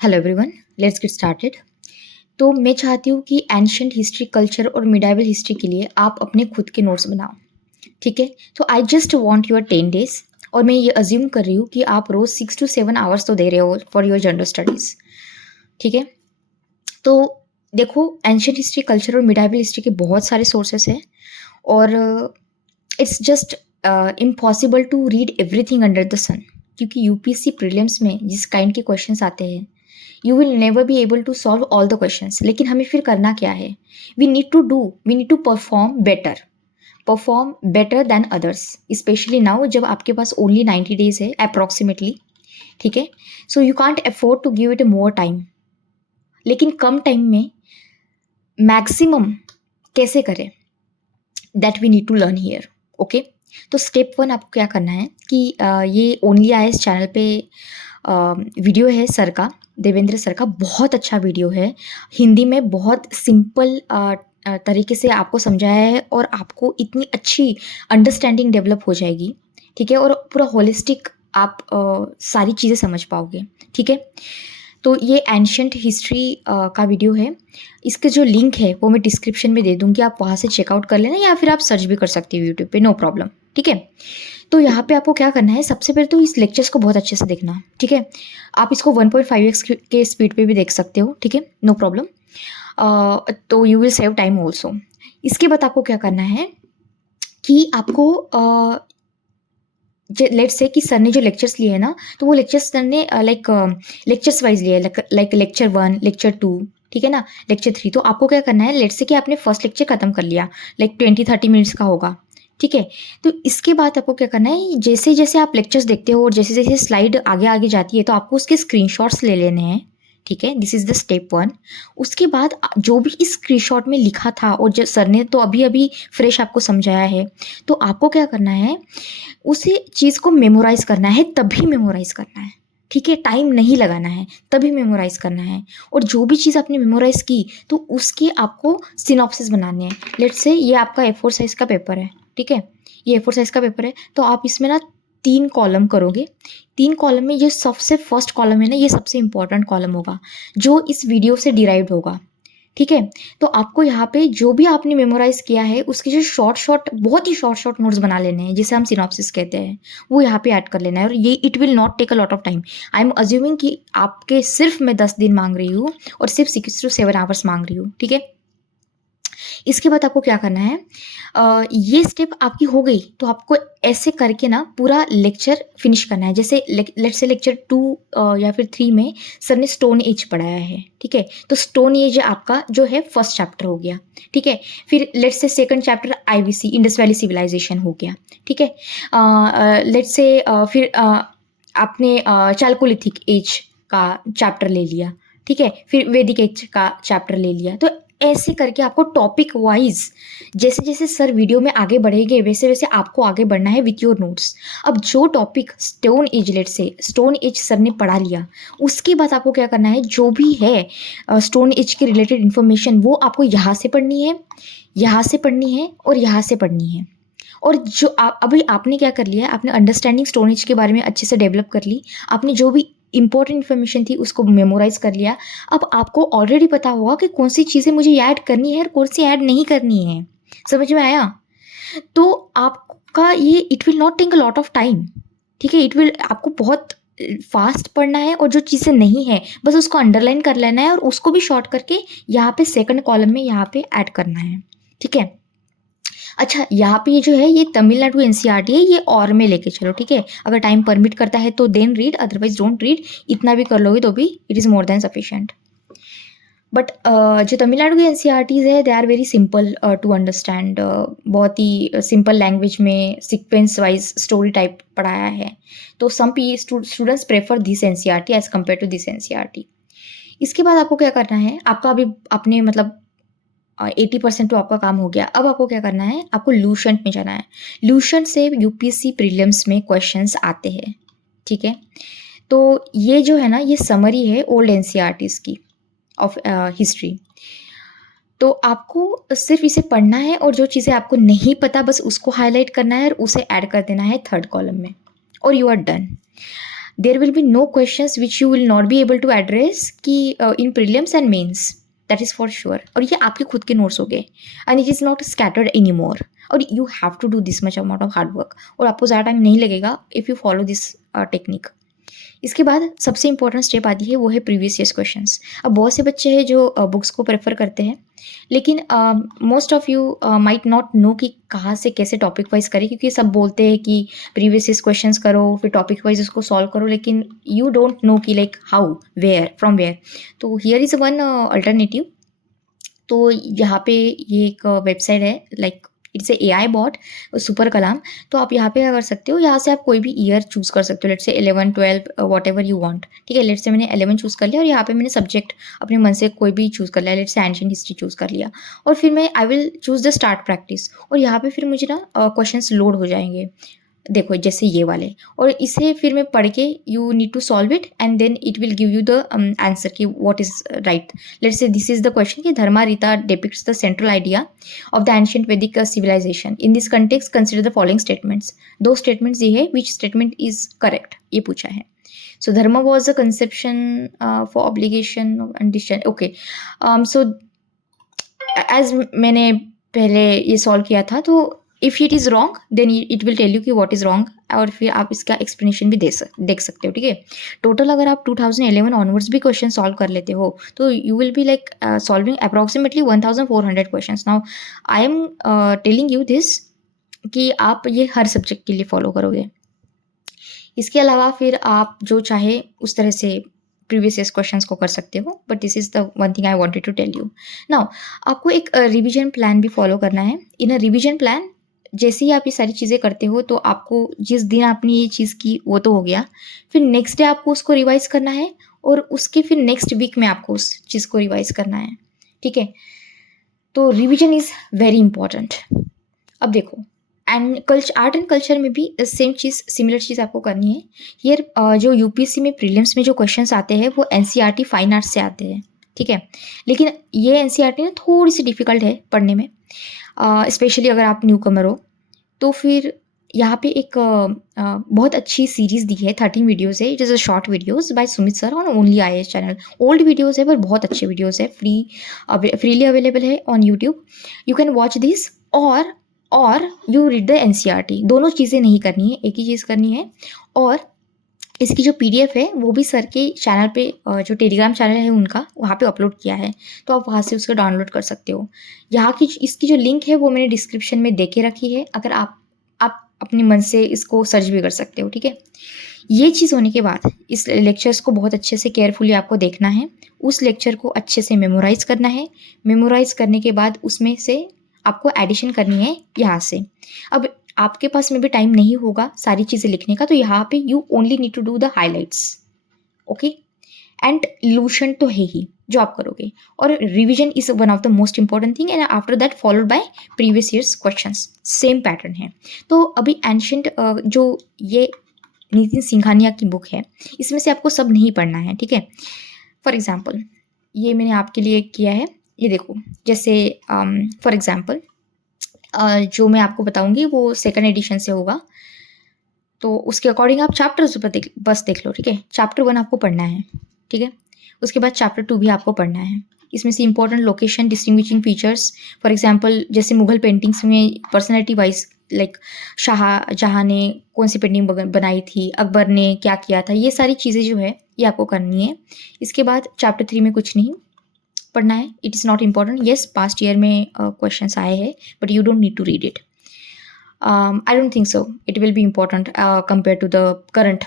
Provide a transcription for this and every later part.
Hello everyone, let's get started. तो मैं चाहती हूँ कि एंशिएंट हिस्ट्री, कल्चर और मिडाइवल हिस्ट्री के लिए आप अपने खुद के नोट्स बनाओ। ठीक है, तो I just want your 10 days। और मैं ये अज्यूम कर रही हूँ कि आप रोज 6 to 7 hours तो दे रहे हो फॉर योर जनरल स्टडीज। ठीक है, तो देखो, एंशिएंट हिस्ट्री, कल्चर और मिडाइवल हिस्ट्री के बहुत सारे सोर्सेस हैं और it's just impossible to read everything under the sun, क्योंकि यूपीएससी प्रीलिम्स में जिस काइंड के क्वेश्चंस आते हैं you will never be able to solve all the questions. लेकिन हमें फिर करना क्या है? We need to perform better than others, specially now जब आपके पास ओनली 90 days है अप्रॉक्सीमेटली। ठीक है, so you can't afford to give it more time. लेकिन कम टाइम में मैक्सिमम कैसे करें, that we need to learn here. Okay, तो स्टेप 1 आपको क्या करना है कि ये ओनली आई एस चैनल पे वीडियो है सर का, देवेंद्र सर का, बहुत अच्छा वीडियो है। हिंदी में बहुत सिंपल तरीके से आपको समझाया है और आपको इतनी अच्छी अंडरस्टैंडिंग डेवलप हो जाएगी। ठीक है, और पूरा होलिस्टिक आप सारी चीज़ें समझ पाओगे। ठीक है, तो ये एंशिएंट हिस्ट्री का वीडियो है। इसके जो लिंक है वो मैं डिस्क्रिप्शन में दे दूँगी, आप वहाँ से चेकआउट कर लेना या फिर आप सर्च भी कर सकते हो यूट्यूब पे, नो प्रॉब्लम। ठीक है, तो यहाँ पे आपको क्या करना है, सबसे पहले तो इस लेक्चर्स को बहुत अच्छे से देखना। ठीक है, आप इसको 1.5x के स्पीड पे भी देख सकते हो। ठीक है, नो प्रॉब्लम। तो you will save time also. इसके बाद आपको क्या करना है कि आपको लेट्स से कि सर ने जो लेक्चर्स लिए हैं ना, तो वो लेक्चर्स सर ने लेक्चर्स वाइज लिए, लाइक लेक्चर 1, लेक्चर 2, ठीक है ना, लेक्चर 3। तो आपको क्या करना है, लेट्स से कि आपने फर्स्ट लेक्चर खत्म कर लिया, लाइक 20-30 मिनट्स का होगा। ठीक है, तो इसके बाद आपको क्या करना है, जैसे जैसे आप लेक्चर्स देखते हो और जैसे जैसे स्लाइड आगे आगे जाती है तो आपको उसके स्क्रीनशॉट्स ले लेने हैं। ठीक है, दिस इज द स्टेप 1। उसके बाद जो भी इस स्क्रीनशॉट में लिखा था और जो सर ने तो अभी अभी फ्रेश आपको समझाया है, तो आपको क्या करना है, उसी चीज़ को मेमोराइज करना है, तभी मेमोराइज करना है। ठीक है, टाइम नहीं लगाना है, तभी मेमोराइज करना है। और जो भी चीज़ आपने मेमोराइज की तो उसके आपको सिनॉप्सिस बनाने हैं। लेट्स से ये आपका A4 साइज का पेपर है। ठीक है, ये A4 साइज का पेपर है, तो आप इसमें ना 3 कॉलम करोगे। 3 कॉलम में ये सबसे फर्स्ट कॉलम है ना, ये सबसे इंपॉर्टेंट कॉलम होगा जो इस वीडियो से डिराइव्ड होगा। ठीक है, तो आपको यहाँ पे जो भी आपने मेमोराइज किया है उसके जो बहुत ही शॉर्ट नोट्स बना लेने हैं, जिसे हम सिनॉप्सिस कहते हैं, वो यहाँ पे ऐड कर लेना है। और ये it will not take a lot of time. I am assuming कि आपके सिर्फ मैं 10 दिन मांग रही हूँ और सिर्फ 6 to 7 hours मांग रही हूँ। ठीक है, इसके बाद आपको क्या करना है, ये स्टेप आपकी हो गई तो आपको ऐसे करके ना पूरा लेक्चर फिनिश करना है। जैसे लेट्स से लेक्चर 2 या फिर 3 में सर ने स्टोन एज पढ़ाया है। ठीक है, तो स्टोन एज आपका जो है फर्स्ट चैप्टर हो गया। ठीक है, फिर let's say second chapter IVC, Indus Valley civilisation हो गया। ठीक है, लेट्स से फिर आपने चालकोलिथिक एज का चैप्टर ले लिया। ठीक है, फिर वैदिक एज का चैप्टर ले लिया। तो ऐसे करके आपको टॉपिक वाइज जैसे जैसे सर वीडियो में आगे बढ़ेंगे वैसे वैसे आपको आगे बढ़ना है विथ योर नोट्स। अब जो टॉपिक स्टोन एज, लेट से स्टोन एज सर ने पढ़ा लिया, उसके बाद आपको क्या करना है, जो भी है स्टोन एज के रिलेटेड इन्फॉर्मेशन वो आपको यहाँ से पढ़नी है, यहाँ से पढ़नी है और यहाँ से पढ़नी है। और जो अभी आपने क्या कर लिया है, आपने अंडरस्टैंडिंग स्टोन एज के बारे में अच्छे से डेवलप कर ली, आपने जो भी इंपॉर्टेंट इन्फॉर्मेशन थी उसको मेमोराइज कर लिया। अब आपको ऑलरेडी पता होगा कि कौन सी चीज़ें मुझे ऐड करनी है और कौन सी ऐड नहीं करनी है। समझ में आया? तो आपका ये it will not take a lot of time. ठीक है, इट विल आपको बहुत फास्ट पढ़ना है और जो चीज़ें नहीं है बस उसको अंडरलाइन कर लेना है और उसको भी शॉर्ट करके यहाँ पे सेकंड कॉलम में यहाँ पे ऐड करना है। ठीक है, अच्छा, यहाँ पे ये जो है ये तमिलनाडु NCERT है, ये और में लेके चलो। ठीक है, अगर टाइम परमिट करता है तो then read, otherwise don't read. इतना भी कर लोगे तो भी it is more than sufficient. But जो तमिलनाडु के NCERTs है they are very simple to understand. बहुत ही सिंपल लैंग्वेज में सीक्वेंस वाइज स्टोरी टाइप पढ़ाया है, तो some students prefer this NCERT as compared to this NCERT। इसके बाद आपको क्या करना है, आपका अभी आपने मतलब 80% तो आपका काम हो गया। अब आपको क्या करना है, आपको लूसेंट में जाना है। लूसेंट से UPSC प्रीलिम्स में क्वेश्चंस आते हैं। ठीक है, तो ये जो है ना, ये समरी है ओल्ड NCERTs की ऑफ हिस्ट्री। तो आपको सिर्फ इसे पढ़ना है और जो चीज़ें आपको नहीं पता बस उसको हाईलाइट करना है और उसे ऐड कर देना है थर्ड कॉलम में, और you are done. There will be no questions which you will not be able to address कि in prelims and mains, that is for sure. और ये आपके खुद के नोट्स हो गए and it is not scattered any more, और you have to do this much amount of hard work, और आपको ज़्यादा टाइम नहीं लगेगा if you follow this technique. इसके बाद सबसे इंपॉर्टेंट स्टेप आती है, वो है प्रीवियस ईयर्स क्वेश्चंस। अब बहुत से बच्चे हैं जो बुक्स को प्रेफर करते हैं, लेकिन most of you might not know कि कहाँ से कैसे टॉपिक वाइज करें, क्योंकि सब बोलते हैं कि प्रीवियस ईयर्स क्वेश्चंस करो फिर टॉपिक वाइज उसको सॉल्व करो, लेकिन यू डोंट नो कि like how, where, from where. तो हियर इज़ वन अल्टरनेटिव। तो यहाँ पे ये एक वेबसाइट है, like it's a AI bot, super Kalam. तो आप यहाँ पे क्या कर सकते हो, यहाँ से आप कोई भी ईयर चूज़ कर सकते हो, let's say 11 12 what ever you want, ठीक है। लेट्स से मैंने 11 चूज़ कर लिया, और यहाँ पे मैंने सब्जेक्ट अपने मन से कोई भी चूज़ कर लिया, let's say ancient history choose कर लिया, और फिर मैं I will choose the start practice, और यहाँ पे फिर मुझे ना क्वेश्चंस लोड हो जाएंगे, देखो जैसे ये वाले, और इसे फिर मैं पढ़ के you need to solve it and then it will give you the answer कि what is right. Let's say this is the question कि dharma rita depicts the central idea of the ancient Vedic civilisation in this context consider the following statements. दो statements ये है, which statement is correct, ये पूछा है। So dharma was a conception for obligation and decision, okay. So as मैंने पहले ये solve किया था, तो if it is wrong then it will tell you कि व्हाट इज़ रॉन्ग, और फिर आप इसका एक्सप्लेनेशन भी देख सकते हो, ठीक है। टोटल अगर आप 2011 ऑनवर्ड्स भी क्वेश्चन सॉल्व कर लेते हो तो you will be like solving approximately 1400 questions. Now I am telling you this कि आप ये हर सब्जेक्ट के लिए फॉलो करोगे। इसके अलावा फिर आप जो चाहे उस तरह से प्रीवियस ईयर्स क्वेश्चंस को कर सकते हो, but this is the one thing I wanted to tell you. Now आपको एक रिवीजन प्लान भी फॉलो करना है। इन अ रिवीजन प्लान जैसे ही आप ये सारी चीज़ें करते हो, तो आपको जिस दिन आपने ये चीज़ की वो तो हो गया, फिर नेक्स्ट डे आपको उसको रिवाइज करना है, और उसके फिर नेक्स्ट वीक में आपको उस चीज़ को रिवाइज करना है, ठीक है। तो रिवीजन इज़ वेरी इंपॉर्टेंट। अब देखो, एंड आर्ट एंड कल्चर में भी सेम चीज़, सिमिलर चीज़ आपको करनी है। हियर जो यूपीएससी में प्रीलिम्स में जो क्वेश्चंस आते हैं वो एनसीईआरटी फाइन आर्ट्स से आते हैं, ठीक है। लेकिन ये एनसीईआरटी ना थोड़ी सी डिफिकल्ट है पढ़ने में, स्पेशली अगर आप न्यू कमर हो। तो फिर यहाँ पे एक बहुत अच्छी सीरीज़ दी है, 13 वीडियोज़ है, it is a short videos by Sumit sir on only IAS channel. Old videos है पर बहुत अच्छे वीडियोज़ है, फ्रीली अवेलेबल है on YouTube, you can watch this. और यू रीड द एनसीईआरटी, दोनों चीज़ें नहीं करनी है, एक ही चीज़ करनी है। और इसकी जो PDF है वो भी सर के चैनल पे, जो टेलीग्राम चैनल है उनका, वहाँ पे अपलोड किया है, तो आप वहाँ से उसको डाउनलोड कर सकते हो। यहाँ की इसकी जो लिंक है वो मैंने डिस्क्रिप्शन में दे के रखी है, अगर आप अपने मन से इसको सर्च भी कर सकते हो, ठीक है। ये चीज़ होने के बाद इस लेक्चर्स को बहुत अच्छे से केयरफुली आपको देखना है, उस लेक्चर को अच्छे से मेमोराइज करना है। मेमोराइज करने के बाद उसमें से आपको एडिशन करनी है यहाँ से। अब आपके पास में भी टाइम नहीं होगा सारी चीज़ें लिखने का, तो यहाँ पे you only need to do the highlights, okay. And illusion तो है ही जो आप करोगे, और revision is one of the most important thing, and after that followed by previous years questions, same pattern है। तो अभी एंशिएंट जो ये नितिन सिंघानिया की बुक है, इसमें से आपको सब नहीं पढ़ना है, ठीक है। फॉर एग्जाम्पल ये मैंने आपके लिए किया है, ये देखो, जैसे फॉर एग्जाम्पल जो मैं आपको बताऊंगी वो सेकंड एडिशन से होगा, तो उसके अकॉर्डिंग आप चैप्टर्स बस देख लो, ठीक है। चैप्टर 1 आपको पढ़ना है, ठीक है। उसके बाद चैप्टर 2 भी आपको पढ़ना है। इसमें से important location, distinguishing features, for example जैसे मुगल पेंटिंग्स में पर्सनैलिटी वाइज, लाइक शाहजहाँ ने कौन सी पेंटिंग बनाई थी, अकबर ने क्या किया था, ये सारी चीज़ें जो है ये आपको करनी है। इसके बाद चैप्टर 3 में कुछ नहीं पढ़ना है, it is not important. Yes, past year में क्वेश्चंस आए हैं, but you don't need to read it. I don't think so. It will be important compared to the current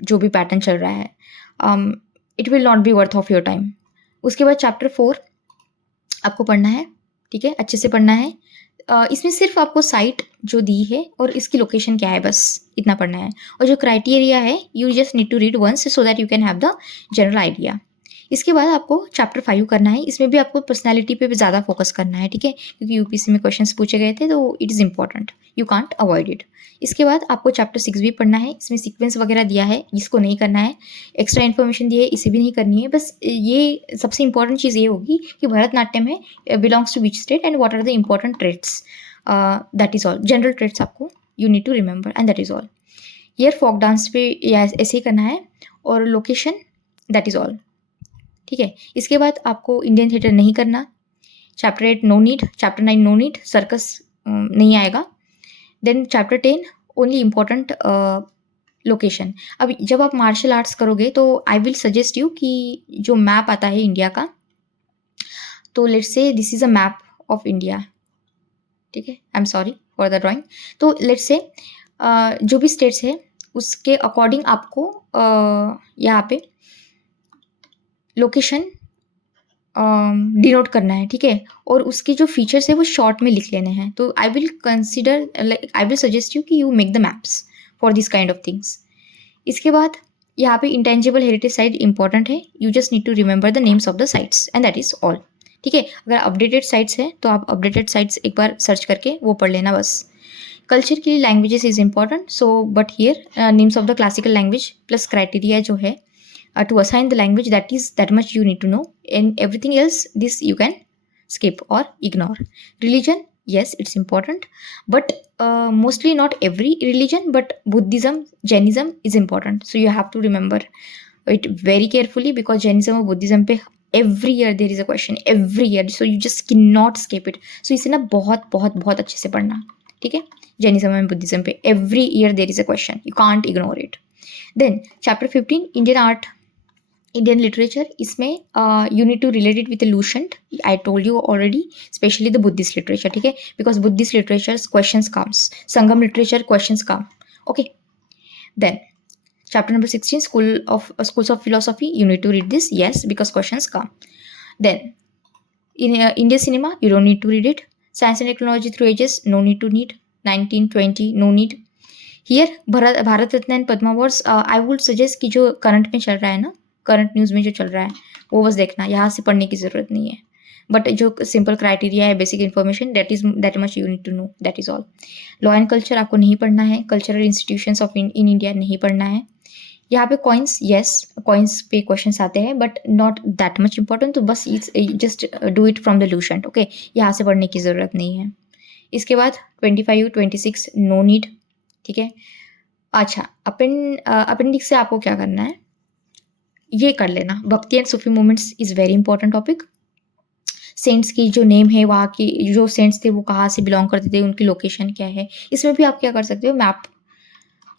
जो भी पैटर्न चल रहा है. It will not be worth of your time. उसके बाद चैप्टर 4 आपको पढ़ना है, ठीक है, अच्छे से पढ़ना है. इसमें सिर्फ आपको साइट जो दी है और इसकी लोकेशन क्या है, बस इतना पढ़ना है. और जो क्राइटेरिया है, you just need to read once so that you can have the general idea. इसके बाद आपको चैप्टर 5 करना है. इसमें भी आपको पर्सनालिटी पे भी ज़्यादा फोकस करना है, ठीक है, क्योंकि यूपीएससी में क्वेश्चंस पूछे गए थे, तो it is important, you can't avoid it. इसके बाद आपको चैप्टर 6 भी पढ़ना है. इसमें सीक्वेंस वगैरह दिया है, इसको नहीं करना है. एक्स्ट्रा इन्फॉर्मेशन दी है, इसे भी नहीं करनी है. बस ये सबसे इंपॉर्टेंट चीज़ ये होगी कि भरतनाट्यम है belongs to which state and what are the important traits, that is all. General traits आपको you need to remember and that is all. ईयर फोक डांस पे या ऐसे ही करना है, और लोकेशन, दैट इज़ ऑल। ठीक है, इसके बाद आपको इंडियन थिएटर नहीं करना। Chapter 8 no need, chapter 9 no need, circus नहीं आएगा। Then chapter 10 only important location. अब जब आप मार्शल आर्ट्स करोगे तो आई विल सजेस्ट यू कि जो मैप आता है इंडिया का, तो let's say this is a map of India. ठीक है, I am sorry for the drawing. तो लेट्स से जो भी स्टेट्स है उसके अकॉर्डिंग आपको यहाँ पे लोकेशन डिनोट करना है। ठीक है, और उसके जो फीचर्स है वो शॉर्ट में लिख लेने हैं। तो I will consider, like I will suggest you कि you make the maps for this kind of things. इसके बाद यहाँ पे इंटेंजिबल हेरिटेज साइट इंपॉर्टेंट है, you just need to remember the names of the sites and that is all. ठीक है, अगर updated sites है तो आप अपडेटेड साइट्स एक बार सर्च करके वो पढ़ लेना बस। कल्चर के लिए languages is important, so but here names of the classical language plus criteria जो है to assign the language, that much you need to know, and everything else this you can skip or ignore. Religion, yes, it's important, but mostly not every religion, but Buddhism, Jainism is important, so you have to remember it very carefully, because Jainism और Buddhism पे every year there is a question, every year, so you just cannot skip it. So इसे ना बहुत बहुत बहुत अच्छे से पढ़ना। ठीक है, Jainism and Buddhism पे every year there is a question, you can't ignore it. Then chapter 15 Indian art, Indian literature, इसमें you need to relate it with the Lucent. I told you already, especially the Buddhist literature. ठीक है, because Buddhist literature's questions comes, Sangam literature questions come. Okay, then chapter number 16 schools of philosophy, you need to read this, yes, because questions come. Then in India cinema, you don't need to read it. Science and technology through ages, no need to need. 1920, no need. Here Bharat Ratna and Padma awards, I would suggest कि जो current में चल रहा है ना, current news में जो चल रहा है वो बस देखना, यहाँ से पढ़ने की ज़रूरत नहीं है। बट जो सिंपल क्राइटेरिया है, basic information, that much you need to know, that is all. Law and culture आपको नहीं पढ़ना है, cultural institutions of in India नहीं पढ़ना है। यहाँ पे कॉइन्स, येस, कॉइन्स पे क्वेश्चंस आते हैं but not that much important, तो बस just do it from the Lucent. Okay, यहाँ से पढ़ने की ज़रूरत नहीं है। इसके बाद 25, 26 नो नीड। ठीक है, अच्छा, अपेंडिक्स से आपको क्या करना है ये कर लेना। Bhakti and Sufi movements is very important topic. Saints की जो नेम है, वहाँ की जो सेंट्स थे वो कहाँ से बिलोंग करते थे, उनकी लोकेशन क्या है, इसमें भी आप क्या कर सकते हो, मैप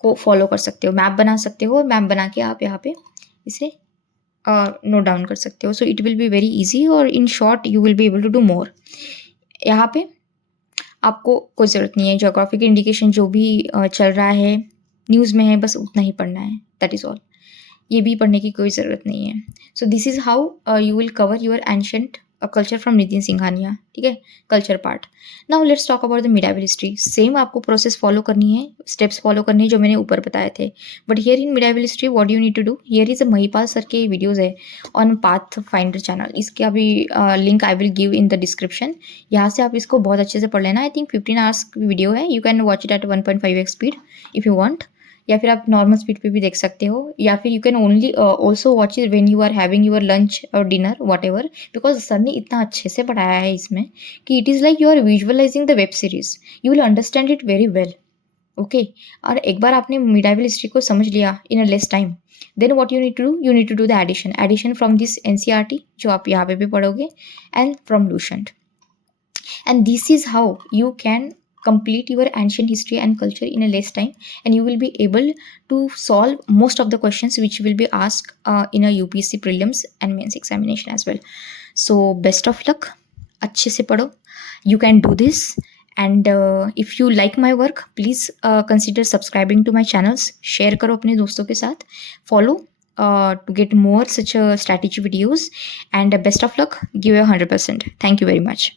को फॉलो कर सकते हो, मैप बना सकते हो। मैप बना के आप यहाँ पे इसे नोट डाउन कर सकते हो। So it will be very easy, और in short you will be able to do more. यहाँ पे आपको कोई ज़रूरत नहीं है, ज्योग्राफी के इंडिकेशन जो भी चल रहा है न्यूज़ में है बस उतना ही पढ़ना है, दैट इज़ ऑल। ये भी पढ़ने की कोई ज़रूरत नहीं है। So this is how you will cover your ancient culture from Nitin Singhania. ठीक है, culture part. Now let's talk about the medieval history. Same आपको प्रोसेस फॉलो करनी है, स्टेप्स फॉलो करनी है जो मैंने ऊपर बताए थे। But here in medieval history what you need to do, here is a Mahipal sir के वीडियोज़ है ऑन पाथ फाइंडर चैनल, इसका भी link I will give in the description. यहाँ से आप इसको बहुत अच्छे से पढ़ लेना। आई थिंक 15 आवर्स की वीडियो है, you can watch it at 1.5x speed if you want, या फिर आप नॉर्मल स्पीड पे भी देख सकते हो, या फिर you can only also watch it when you are having your lunch और dinner whatever, because sir ने इतना अच्छे से पढ़ाया है इसमें कि it is like you are visualising the web series, you will understand it very well. Okay, और एक बार आपने मिडाइवल हिस्ट्री को समझ लिया in a less time, then what you need to do, you need to do the addition from this NCERT जो आप यहाँ पे भी पढ़ोगे, and from Lucent, and this is how you can complete your ancient history and culture in a less time, and you will be able to solve most of the questions which will be asked in a UPSC prelims and mains examination as well. So best of luck, अच्छे से पढ़ो, you can do this, and if you like my work please consider subscribing to my channels, share करो अपने दोस्तों के साथ, follow to get more such strategy videos, and best of luck, give your 100%. Thank you very much.